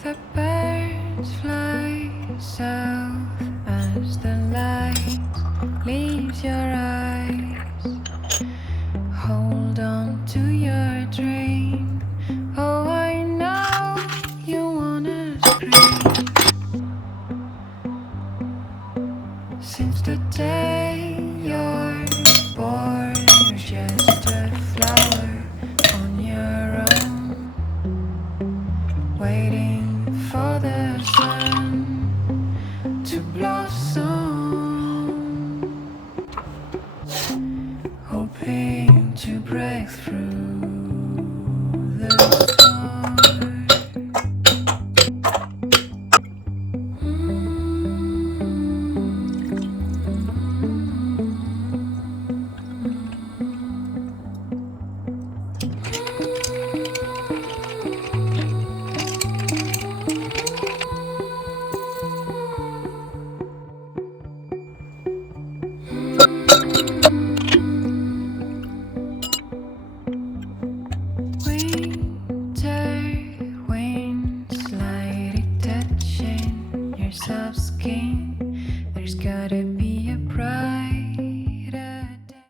The birds fly south as the light leaves your eyes. Hold on to your dream. Oh, I know you wanna scream. Since the day you're born, you're just a flower on your own, waiting for the sun to blossom, hoping to break through the storm. Winter winds lightly touching your soft skin. There's gotta be